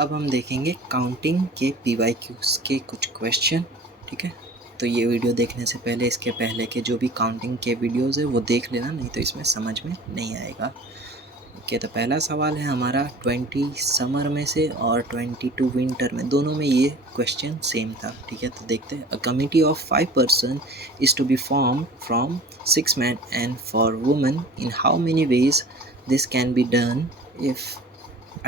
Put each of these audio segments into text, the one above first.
अब हम देखेंगे काउंटिंग के PYQs के कुछ क्वेश्चन, ठीक है। तो ये वीडियो देखने से पहले इसके पहले के जो भी काउंटिंग के वीडियोस है वो देख लेना, नहीं तो इसमें समझ में नहीं आएगा। ओके, तो पहला सवाल है हमारा 20 समर में से और 22 विंटर में, दोनों में ये क्वेश्चन सेम था, ठीक है। तो देखते हैं। A committee of 5 person is to be form from 6 man and four women in how many ways this can be done if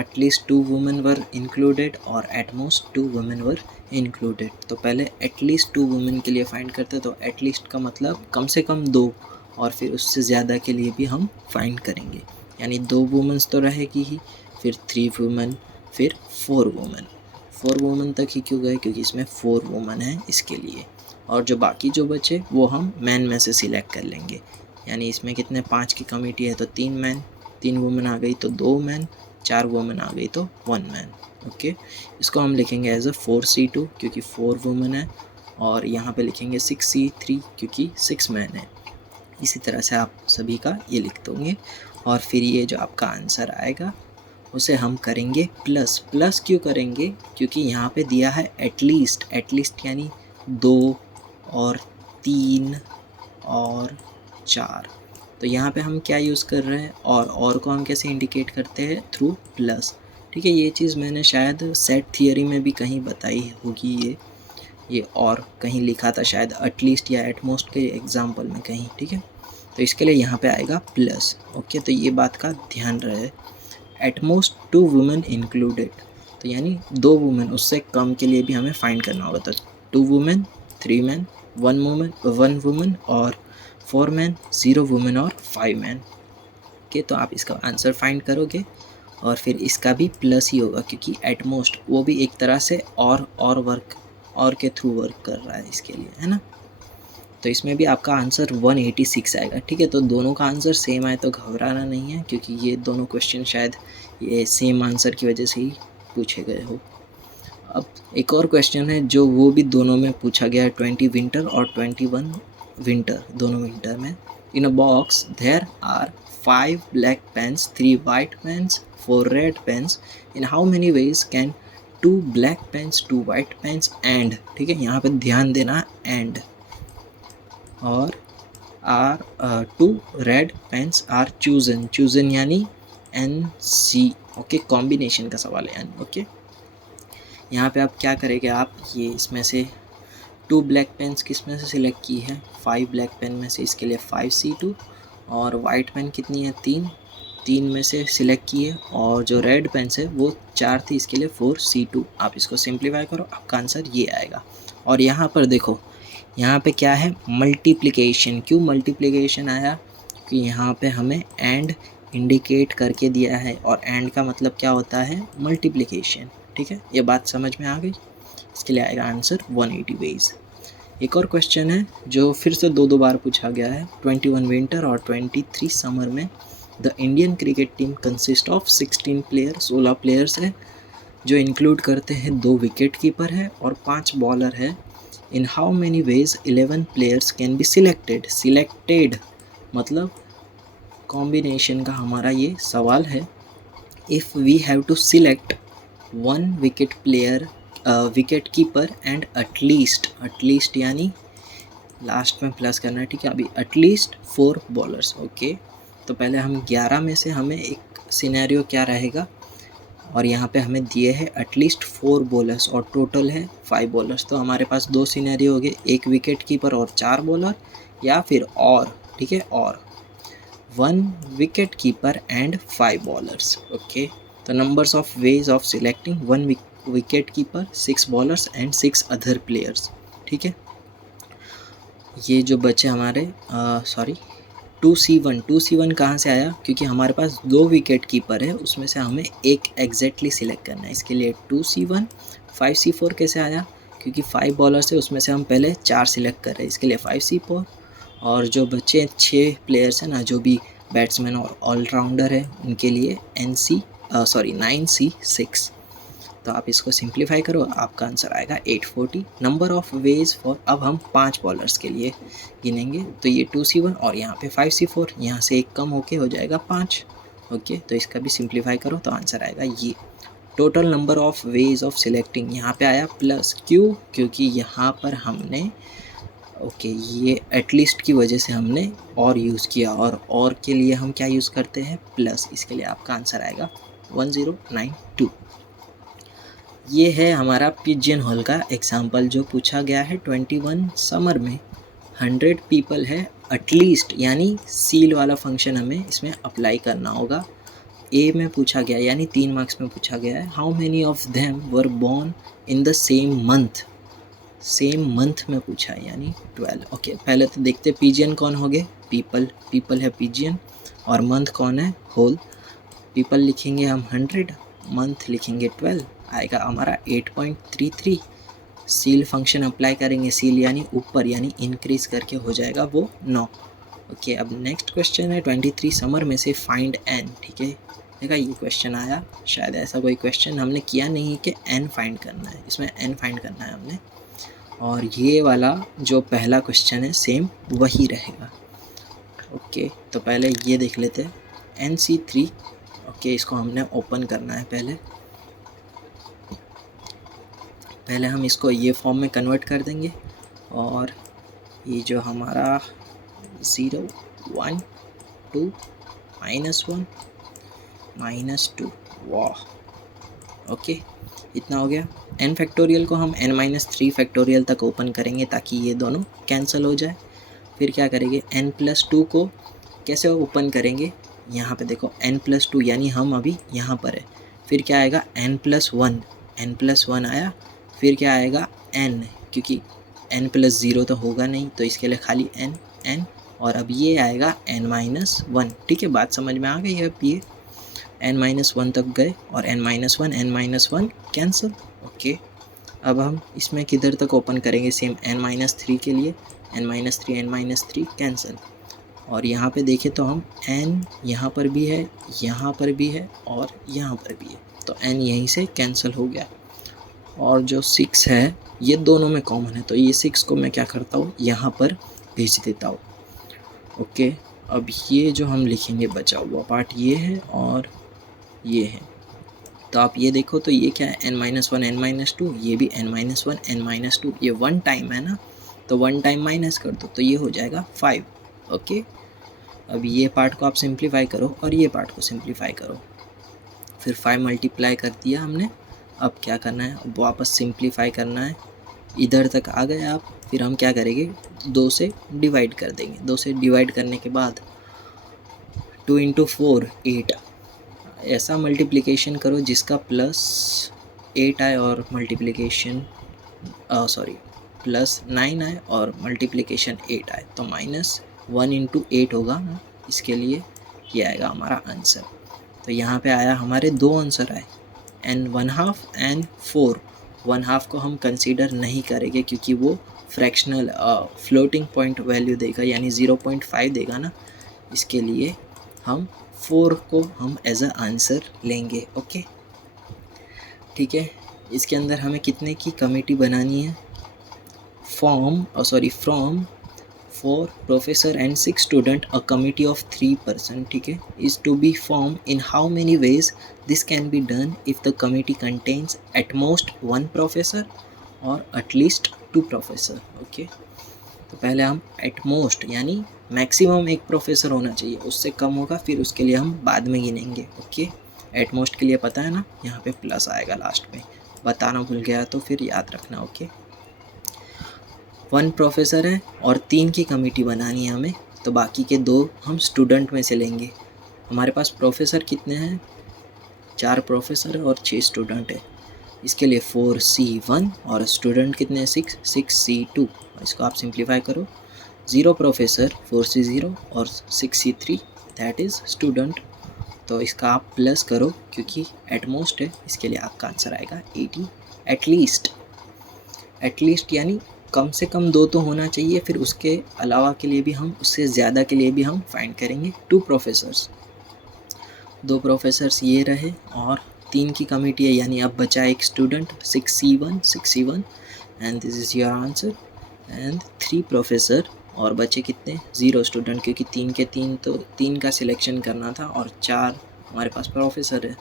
at least 2 women were included और at most 2 women were included। तो पहले at least 2 women के लिए find करते, तो at least का मतलब कम से कम 2, और फिर उससे ज़्यादा के लिए भी हम फाइंड करेंगे, यानी 2 वुमेंस तो रहेगी ही, फिर 3 वुमेन, फिर 4 वुमेन। 4 वुमेन तक ही क्यों गए, क्योंकि इसमें 4 वुमेन हैं इसके लिए, और जो बाकी जो बचे वो हम मैन में से सिलेक्ट कर लेंगे। यानी इसमें कितने 5 की कमिटी है तो 3 मैन, 3 वुमेन आ गई तो 2 मैन, 4 वुमेन आ गई तो 1 मैन। ओके, इसको हम लिखेंगे एज अ 4C2 क्योंकि 4 वुमेन है, और यहाँ पे लिखेंगे 6C3 क्योंकि 6 मैन है। इसी तरह से आप सभी का ये लिख दोगे, और फिर ये जो आपका आंसर आएगा उसे हम करेंगे प्लस। प्लस क्यों करेंगे, क्योंकि यहाँ पे दिया है एटलीस्ट, एटलीस्ट यानी 2 और 3 और 4। तो यहाँ पे हम क्या यूज़ कर रहे हैं, और को हम कैसे इंडिकेट करते हैं, थ्रू प्लस, ठीक है। ये चीज़ मैंने शायद सेट थियरी में भी कहीं बताई होगी, ये और कहीं लिखा था शायद एटलीस्ट या एटमोस्ट के एग्जाम्पल में कहीं, ठीक है। तो इसके लिए यहाँ पे आएगा प्लस। ओके, तो ये बात का ध्यान रहे, एटमोस्ट 2 वुमेन इंक्लूडेड, तो यानी 2 वुमेन, उससे कम के लिए भी हमें फाइंड करना होगा। तो 2 वुमेन, 3 मैन, 1 वुमेन और 4 मैन, 0 वुमेन और 5 मैन के। तो आप इसका आंसर फाइंड करोगे, और फिर इसका भी प्लस ही होगा क्योंकि एटमोस्ट वो भी एक तरह से और वर्क, और के थ्रू वर्क कर रहा है इसके लिए, है ना। तो इसमें भी आपका आंसर 186 आएगा, ठीक है। तो दोनों का आंसर सेम आए तो घबराना नहीं है, क्योंकि ये दोनों क्वेश्चन शायद ये सेम आंसर की वजह से ही पूछे गए हो। अब एक और क्वेश्चन है जो वो भी दोनों में पूछा गया है, 20 विंटर और 21 विंटर, दोनों विंटर में। In a box there are 5 black pens, 3 white pens, 4 red pens. In how many ways can 2 black pens, 2 white pens and, ठीक है, यहाँ पे ध्यान देना, एंड और are 2 red pens are chosen, chosen यानी NC। ओके, कॉम्बिनेशन का सवाल है यानी। ओके, यहाँ पे आप क्या करेंगे, आप ये इसमें से 2 ब्लैक पेन्स किस में से सिलेक्ट की है, 5 ब्लैक पेन में से, इसके लिए 5C2, और वाइट पेन कितनी है, 3 में से सिलेक्ट की है, और जो रेड पेन्स है वो 4 थी, इसके लिए 4C2। आप इसको सिंप्लीफाई करो, आपका आंसर ये आएगा। और यहाँ पर देखो, यहाँ पे क्या है, मल्टीप्लिकेशन। क्यों मल्टीप्लिकेशन आया, क्योंकि यहाँ पे हमें एंड इंडिकेट करके दिया है, और एंड का मतलब क्या होता है, मल्टीप्लिकेशन, ठीक है। ये बात समझ में आ गई, इसके लिए आएगा आंसर 180 वेज। एक और क्वेश्चन है जो फिर से दो बार पूछा गया है, 21 विंटर और 23 समर में। The Indian cricket team consist of 16 player, 16 players है, जो इंक्लूड करते हैं 2 विकेट कीपर है और 5 बॉलर है। In how many ways 11 players can be selected, selected मतलब कॉम्बिनेशन का हमारा ये सवाल है। If we have to select 1 wicket player, wicket keeper and at least यानी लास्ट में प्लस करना है, ठीक है। अभी एटलीस्ट 4 बॉलर्स। ओके, तो पहले हम 11 में से हमें एक सिनेरियो क्या रहेगा, और यहाँ पे हमें दिए हैं एटलीस्ट 4 बॉलर्स और टोटल है 5 बॉलर्स। तो हमारे पास 2 सिनेरियो हो गए, एक विकेट कीपर और 4 बॉलर, या फिर और, ठीक है, और 1 wicket keeper and 5 bowlers. Okay, तो numbers of ways of selecting 1 wicket keeper, 6 bowlers and 6 other players, ठीक है। ये जो बचे हमारे 2C1 कहाँ से आया, क्योंकि हमारे पास 2 विकेट कीपर है, उसमें से हमें एक एग्जैक्टली सिलेक्ट करना है, इसके लिए 2C1। 5C4 कैसे आया, क्योंकि 5 बॉलर्स है, उसमें से हम पहले 4 सिलेक्ट कर रहे हैं, इसके लिए 5C4। और जो बचे 6 प्लेयर्स हैं ना, जो भी बैट्समैन और ऑलराउंडर है, उनके लिए 9C6। तो आप इसको सिंप्लीफाई करो, आपका आंसर आएगा 840। नंबर ऑफ वेज फॉर, अब हम 5 बॉलर्स के लिए गिनेंगे, तो ये 2C1 और यहाँ पे 5C4, यहाँ से एक कम होके हो जाएगा 5। ओके, तो इसका भी सिंप्लीफाई करो तो आंसर आएगा ये total number of ways of selecting, यहाँ पे आया प्लस, क्यों? क्योंकि यहाँ पर हमने ये एटलीस्ट की वजह से हमने और यूज़ किया, और के लिए हम क्या यूज़ करते हैं? प्लस। इसके लिए आपका आंसर आएगा 1092। ये है हमारा पिजन हॉल का एग्जाम्पल जो पूछा गया है 21 समर में। 100 पीपल है एटलीस्ट, यानी सील वाला फंक्शन हमें इसमें अप्लाई करना होगा। ए में पूछा गया, यानी 3 मार्क्स में पूछा गया है, how many of them were born in the same month. Same month में पूछा है, यानी 12। ओके, पहले तो देखते पिजियन कौन हो गए? पीपल है पिजियन, और मंथ कौन है? होल। पीपल लिखेंगे हम 100, मंथ लिखेंगे 12, आएगा हमारा 8.33। सील फंक्शन अप्लाई करेंगे, सील यानी ऊपर, यानी इंक्रीज करके हो जाएगा वो 9। ओके, अब नेक्स्ट क्वेश्चन है 23 समर में से फाइंड एन। ठीक है, देखा ये क्वेश्चन आया, शायद ऐसा कोई क्वेश्चन हमने किया नहीं कि एन फाइंड करना है, इसमें एन फाइंड करना है हमने। और ये वाला जो पहला क्वेश्चन है सेम वही रहेगा। ओके, तो पहले ये देख लेते हैं NC3। ओके, इसको हमने ओपन करना है। पहले हम इसको ये फॉर्म में कन्वर्ट कर देंगे, और ये जो हमारा 0 1 2 -1 -2, वाह। ओके, इतना हो गया। n फैक्टोरियल को हम n-3 फैक्टोरियल तक ओपन करेंगे ताकि ये दोनों कैंसिल हो जाए। फिर क्या करेंगे? n+2 को कैसे ओपन करेंगे? यहाँ पे देखो n+2, यानी हम अभी यहाँ पर है। फिर क्या आएगा? n+1 आया। फिर क्या आएगा? n, क्योंकि n+0 तो होगा नहीं, तो इसके लिए खाली n। और अब ये आएगा n-1। ठीक है, बात समझ में आ गई है? अब ये n-1 तक गए, और n-1 कैंसिल। ओके, अब हम इसमें किधर तक ओपन करेंगे? सेम n-3 के लिए, n-3 कैंसिल। और यहाँ पे देखें तो हम n यहाँ पर भी है, यहाँ पर भी है, और यहाँ पर भी है, तो n यहीं से कैंसिल हो गया। और जो 6 है ये दोनों में कॉमन है, तो ये 6 को मैं क्या करता हूँ? यहाँ पर भेज देता हूँ। ओके, अब ये जो हम लिखेंगे बचा हुआ पार्ट ये है और ये है। तो आप ये देखो तो ये क्या है? n-1 n-2, ये भी n-1 n-2, ये 1 टाइम है ना, तो 1 टाइम माइनस कर दो तो ये हो जाएगा 5। ओके, अब ये पार्ट को आप सिंप्लीफाई करो और ये पार्ट को सिंप्लीफाई करो। फिर 5 मल्टीप्लाई कर दिया हमने। अब क्या करना है? अब वापस सिंप्लीफाई करना है। इधर तक आ गए आप। फिर हम क्या करेंगे? 2 से डिवाइड कर देंगे। 2 से डिवाइड करने के बाद 2 × 4 8, ऐसा मल्टीप्लिकेशन करो जिसका +8 आए और मल्टीप्लिकेशन +9 आए और मल्टीप्लिकेशन 8 आए, तो -1 × 8 होगा ना, इसके लिए ये आएगा हमारा आंसर। तो यहाँ पे आया हमारे 2 आंसर आए, n½ एंड 4। 1/2 को हम कंसीडर नहीं करेंगे क्योंकि वो फ्रैक्शनल फ्लोटिंग पॉइंट वैल्यू देगा, यानी 0.5 देगा ना, इसके लिए हम 4 को हम एज अ आंसर लेंगे। ओके, ठीक है। इसके अंदर हमें कितने की कमेटी बनानी है? From 4 professor and 6 student a committee of 3 person, ठीक है, is to be form in how many ways this can be done if the committee contains at most 1 professor और एटलीस्ट 2 प्रोफेसर। ओके, तो पहले हम at most यानी maximum 1 professor होना चाहिए, उससे कम होगा फिर उसके लिए हम बाद में गिनेंगे। ओके, एट मोस्ट के लिए पता है ना, यहाँ पे प्लस आएगा लास्ट में, बताना भूल गया तो फिर याद रखना। ओके, 1 प्रोफेसर है और 3 की कमेटी बनानी है हमें, तो बाकी के 2 हम स्टूडेंट में से लेंगे। हमारे पास प्रोफेसर कितने हैं? 4 प्रोफेसर और 6 स्टूडेंट है, इसके लिए 4C1 और स्टूडेंट कितने हैं? 6C2। इसको आप सिंप्लीफाई करो, 0 प्रोफेसर 4C0 और 6C3 दैट इज़ स्टूडेंट। तो इसका आप प्लस करो क्योंकि एटमोस्ट है, इसके लिए आपका आंसर आएगा 80। एटलीस्ट यानी कम से कम 2 तो होना चाहिए, फिर उसके अलावा के लिए भी हम, उससे ज़्यादा के लिए भी हम फाइंड करेंगे। 2 प्रोफेसर्स, 2 प्रोफेसर्स ये रहे और 3 की कमेटी है, यानी अब बचा एक student 6C1 and this is your answer. And 3 professor और बचे कितने? 0 स्टूडेंट, क्योंकि 3 के 3 तो 3 का सिलेक्शन करना था और 4 हमारे पास प्रोफेसर है,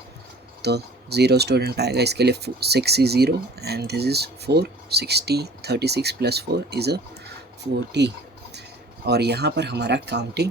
तो 0 स्टूडेंट आएगा, इसके लिए 6 is 0 and this is 4, 60, 36 + 4 is a 40। और यहाँ पर हमारा काउंटिंग